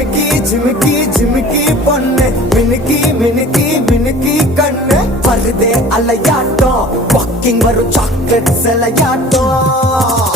ஜிமிக்கி ஜிமிக்கி ஜிமிக்கி பொண்ணு மினுக்கி மினுக்கி மினுக்கி கண்ணு வருதே அலையாட்டம் வாக்கிங் வரும் சாக்லேட் சிலையாட்டம்